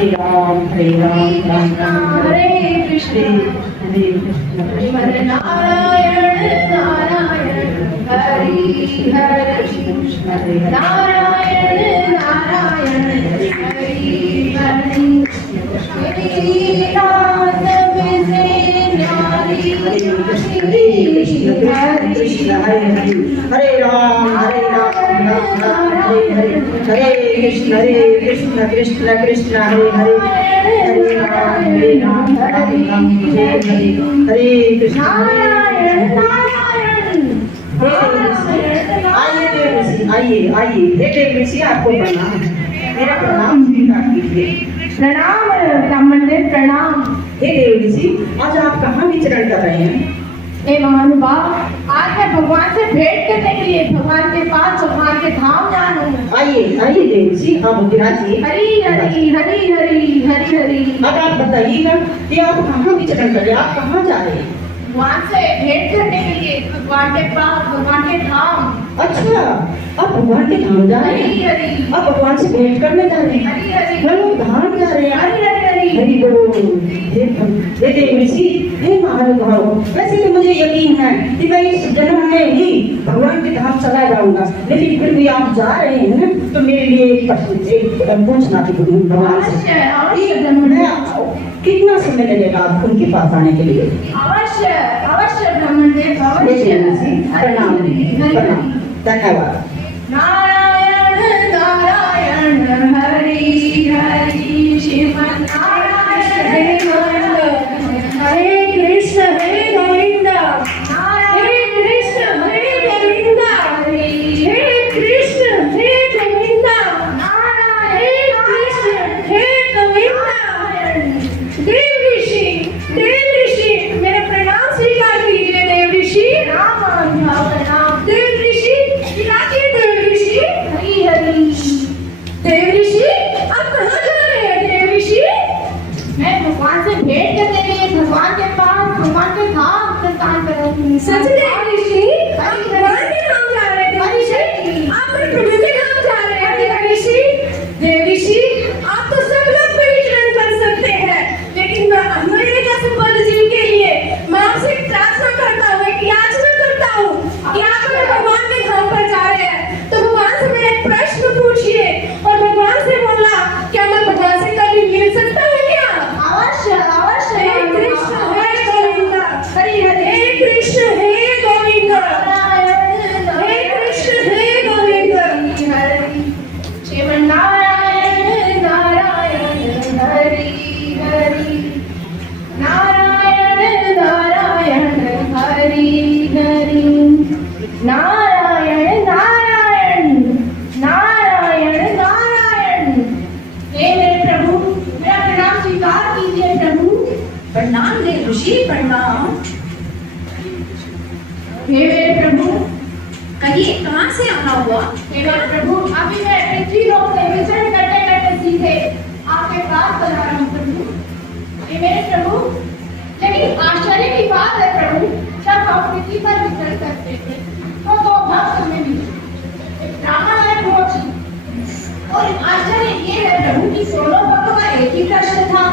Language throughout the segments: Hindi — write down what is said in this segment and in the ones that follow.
हरे राम राम राम हरे कृष्ण हरे कृष्ण श्रीमद् नारायण नारायण हरि हरि कृष्ण हरे हरे नारायण नारायण हरि हरि मेरी रात में से न्यारी हरे कृष्ण कृष्ण हरे हरे हरे राम राम राम हरे हरे हरे कृष्ण कृष्ण कृष्ण हरे हरे हरे राम राम राम हरे हरे हरे कृष्ण नारायण नारायण आइए देव ऋषि आइए आइए हे देव ऋषि आपको प्रणाम मेरा प्रणाम स्वीकार कीजिए। प्रणाम ब्राह्मण प्रणाम। हे देव ऋषि आज आप कहाँ विचरण कर रहे हैं? हे महानुभाव आज मैं भगवान से भेंट करने के लिए भगवान के पास भगवान के धाम जा रही हूँ। आइए आइए देव ऋषि आप विराजिए। हरि हरि हरि हरि हरि हरि। अब आप बताइएगा कि आप कहाँ विचरण कर रहे हैं, आप कहाँ जा रहे हैं? भगवान से भेंट करने के लिए भगवान के पास भगवान के धाम। अच्छा आप भगवान के धाम जा रहे हरि हैं, हरि आप भगवान से भेंट करने जा रहे हैं, हरि हरि हम लोग धाम जा रहे हैं। हरि हरि हरि हरि बोल। हे देव ऋषि हे महानुभाव वैसे तो मुझे यकीन है कि मैं इस जन्म में ही भगवान के धाम चला जाऊंगा, लेकिन फिर भी आप जा रहे हैं तो मेरे लिए एक प्रश्न पूछना थी भगवान से। अवश्य अवश्य मैं कितना समय लगेगा आप उनके पास आने के लिए? अवश्य अवश्य ब्राह्मण देव अवश्य। प्रणाम प्रणाम धन्यवाद। नारायण नारायण हरि हरि श्रीमन् नारायण हरे गोविंद हरे कृष्ण हरे गोविंद हरे कृष्ण हरे गोविंद हरे कृष्ण हरे गोविंद हरे कृष्ण हरे गोविंद। देव ऋषि मेरे प्रणाम स्वीकार कीजिए। देव ऋषि राम प्रणाम। देव ऋषि विराजिए। देव ऋषि हरि हरि। देव ऋषि आप कहाँ जा रहे हैं? देव ऋषि मैं भगवान से भेंट करने के लिए भगवान के पास भगवान के धाम प्रस्थान कर रही हूँ। सच देव ऋषि आप भगवान के धाम जा रहे हैं? देव ऋषि आप अपने प्रभु के धाम जा रहे हैं? देव ऋषि देव ऋषि आप तो सब लोग परिचरण कर सकते हैं, लेकिन मैं मेरे जैसे बद जीव के लिए मैं आपसे प्रार्थना करता हूँ, एक याचना करता हूँ कि आप अगर भगवान के धाम पर जा रहे हैं तो भगवान से मेरा एक प्रश्न पूछिए और भगवान से बोलना क्या मैं भगवान से कभी मिल सकता हूँ क्या? अवश्य अवश्य। हे कृष्ण हे गोविंद हरि हरि। हे कृष्ण हे गोविंद हे कृष्ण हे गोविंद हरि। श्रीमन् नारायण नारायण हरि हरि नारायण नारायण हरि हरि नारायण नारायण नारायण नारायण। हे मेरे प्रभु मेरा प्रणाम स्वीकार कीजिए। प्रभु प्रणाम देव ऋषि प्रणाम। हे मेरे प्रभु कहिए कहाँ से आना हुआ? हे मेरे प्रभु अभी मैं पृथ्वी लोक से विचरण करते करते सीधे आपके पास बना रहा हूँ प्रभु। हे मेरे प्रभु लेकिन आश्चर्य की बात है प्रभु, जब हम पृथ्वी पर विचरण करते थे तो दो भक्त हमें मिले, एक ब्राह्मण और एक मोची। और आश्चर्य ये है प्रभु कि दोनों भक्तों का एक ही प्रश्न था।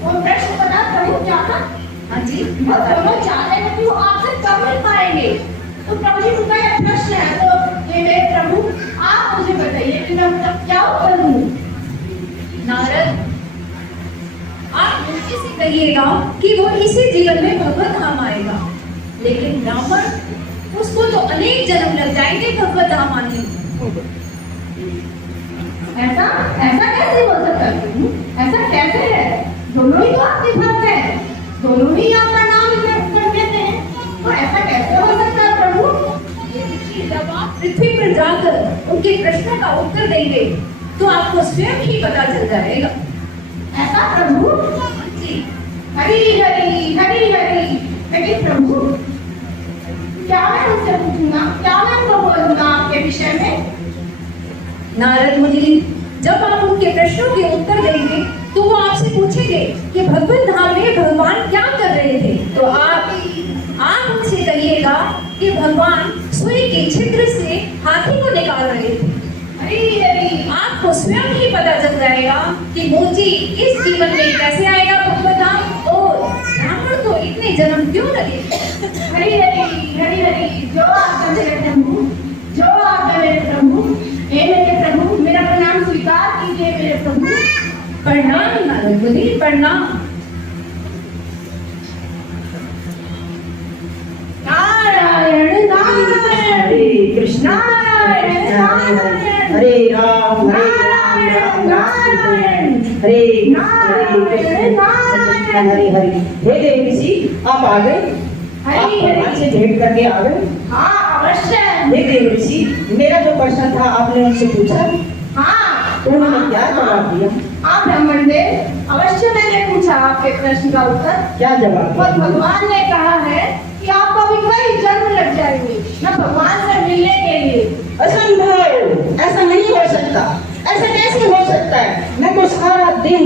वो प्रश्न बता प्रभु क्या था? हाँ जी और दोनों चाह रहे थे कि वो आपसे कब मिल पाएंगे। तो प्रभु जी उनका यह प्रश्न है, तो ये मेरे प्रभु आप मुझे बताइए कि मैं उनका क्या उत्तर दूं? नारद आप मुझे से कहिएगा कि वो इसी जीवन में भगवत धाम आएगा, लेकिन ब्राह्मण उसको तो अनेक जन्म लग जाएंगे भगवत धाम आने में। ऐसा ऐसा कैसे हो सकता है? ऐसा कैसे है? दोनों ही तो आपके भक्त हैं, दोनों ही आपका नाम कर देते हैं, तो ऐसा कैसे हो सकता है प्रभु? जब आप पृथ्वी पर जाकर उनके प्रश्न का उत्तर देंगे तो आपको स्वयं ही पता चल जाएगा। ऐसा प्रभु? जी हरि हरि हरि हरि। लेकिन प्रभु क्या मैं उनसे पूछूंगा, क्या मैं उनको बोलूंगा आपके विषय में? नारद मुनि जब आप उनके प्रश्नों के उत्तर देंगे तो वो आपसे पूछेंगे कि भगवत धाम में भगवान क्या कर रहे थे, तो आप उनसे कहिएगा कि भगवान सुई के छिद्र से हाथी को निकाल रहे थे। हरि हरि। आप आपको स्वयं ही पता चल जाएगा कि मुझे इस जीवन में कैसे आएगा भगवत धाम और ब्राह्मण को इतने जन्म क्यों लगे। हरि हरि जो आपका मेरे प्रभु, जो आपका मेरे प्रभु, हे मेरे प्रभु मेरा प्रणाम स्वीकार कीजिए मेरे प्रभु। प्रणाम नारद मुनि प्रणाम। नारायण नारायण हरे कृष्ण नारायण नारायण हरे राम राम राम हरे कृष्ण हरे हरे। हे देव ऋषि आप आ गए, आप भगवान से भेंट करके आ गए। हाँ अवश्य। हे देव ऋषि मेरा जो प्रश्न था आपने उनसे पूछा, हाँ तो उन्होंने क्या जवाब दिया? आप ब्राह्मण देव अवश्य मैंने पूछा आपके प्रश्न का उत्तर। क्या जवाब और दिया? भगवान ने कहा है कि आपको अभी कई जन्म लग जाएंगे न भगवान से मिलने के लिए। असंभव, ऐसा नहीं हो सकता, ऐसा कैसे हो सकता है? मैं तो सारा दिन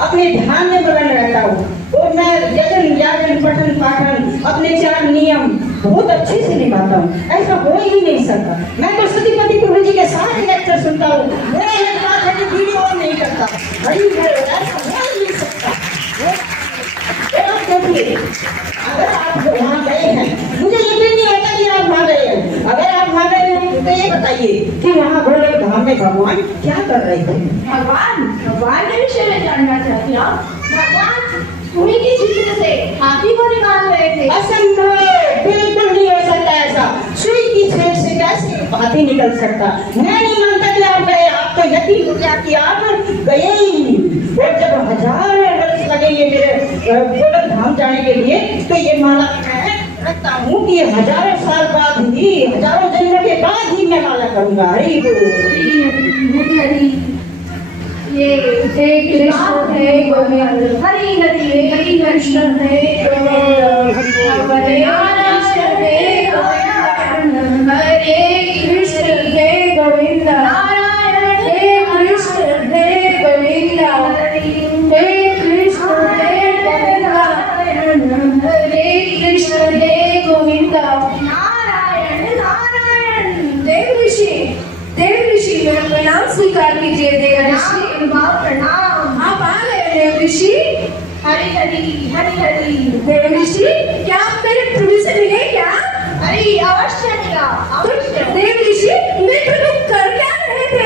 अपने ध्यान में मगन रहता हूँ और मैं यजन याजन पठन पाठन अपने 4 नियम बहुत अच्छे से निभाता हूँ। ऐसा हो ही नहीं सकता। मैं तो सतीपति प्रभु जी के सारे लेक्चर सुनता हूँ, मेरा एक बात है कि वीडियो ऑन नहीं करता। हरी हरे, ऐसा हो ही नहीं सकता। अगर आप वहाँ गए हैं, मुझे यकीन नहीं होता कि आप वहाँ गए हैं। अगर आप वहाँ गए हैं तो ये बताइए कि वहाँ गोलोक धाम में भगवान क्या कर रहे थे? भगवान के विषय में जानना चाहती हूँ। भगवान सुई की छिद्र से हाथी को निकाल रहे थे। असंभव, बिल्कुल नहीं हो सकता ऐसा। सुई की छेद से कैसे हाथी निकल सकता? मैं नहीं मानता कि आप गए। आप तो यकीन हो गया कि आप गए ही नहीं। और जब हजारों वर्ष लगेंगे मेरे गोलोक धाम जाने के लिए, तो ये माला मैं रखता हूँ कि हजारों साल बाद ही, हजारों जन्मों के बाद ही मैं माला करूंगा। हरि बोल। ये हे कृष्ण हे गोविंद हरि हरि हरि कृष्ण हे गोविंद हरे नारायण हे गोविंद हरे कृष्ण हे गोविंद नारायण हे कृष्ण हे गोविंद हे कृष्ण हे गोविंद हरे कृष्ण हे गोविंद नारायण नारायण। देव ऋषि मेरा प्रणाम स्वीकार कीजिए। देव ऋषि प्रणाम। आप आ गए देव ऋषि। हरि हरि देव ऋषि क्या आप मेरे प्रभु से मिले क्या? अरे अवश्य मिला तो अवश्य। देव ऋषि मेरे प्रभु कर क्या रहे थे